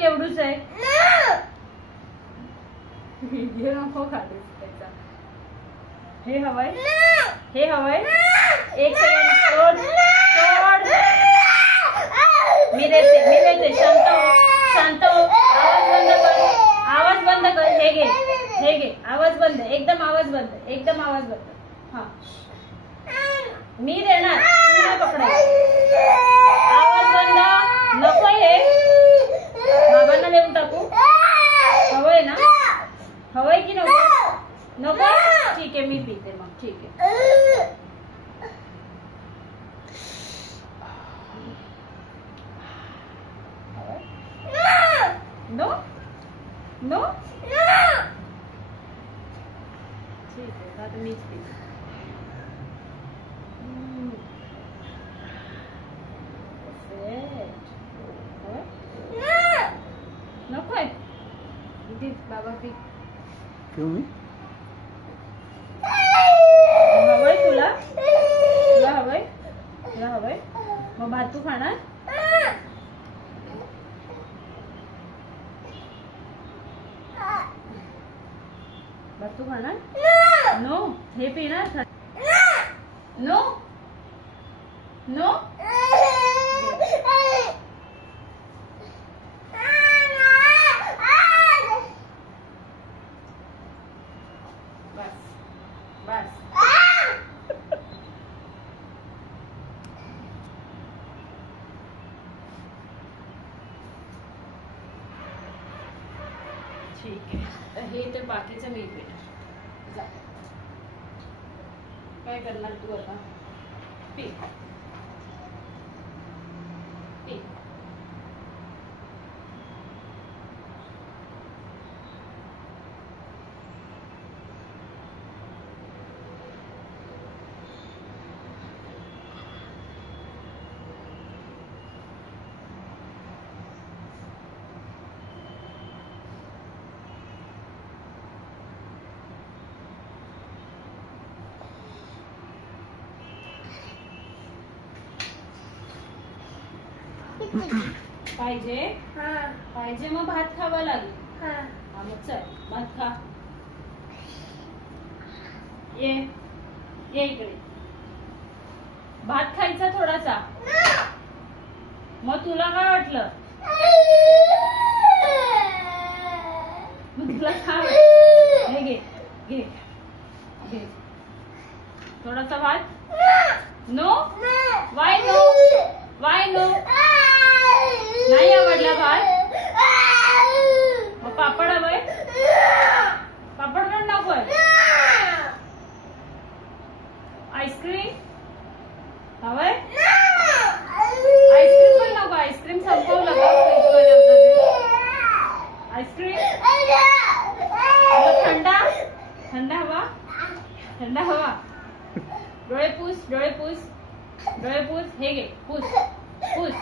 केवढूच आहे. हे नको खातेस त्याचा. हे हवंय, हे हवंय. एक सेकंड, सोड सोड. मी देते. शांत हो, शांत हो. आवाज बंद कर, आवाज बंद कर. हे घे, हे घे. आवाज बंद, एकदम आवाज बंद, एकदम आवाज बंद. हा, मी देणार, तू नाही पकडायचं. आवाज बंद. नको हे, बाबांना देऊन टाकू. हवंय ना, हवंय की नको? नको. ठीक आहे, मी पिते मग. ठीक आहे. नो नो, ठीक आहे. आता मीच पिते. नकोय बाबा, पी. क्यों मी? हवंय तुला? तुला हवंय? तुला हवंय? मग भात तू खाणार? भात तू खाणार? नो. हे पिणार? No no. बस. ठीक आहे. तर हे तर बाकीचं मी पिणार. काय करणार तू आता? P P. पाहिजे? पाहिजे मग भात खावा लागेल. हा मग चल, भात खा. ये इकडे. भात खायचा थोडासा. मग तुला काय वाटलं? मग तुला काय? हे घे घे घे थोडासा भात. No. Why no? Why no? नाही आवडला भात? मग पापड हवंय? पापड पण नकोय? आईस्क्रीम हवंय? आईस्क्रीम पण नको? आईस्क्रीम संपवलं का फ्रीजमध्ये होतं ते? आईस्क्रीम थंडा? थंड हवा? थंड हवा. डोळे पुस, डोळे पुस, डोळे पुस. हे घे, पुस पुस.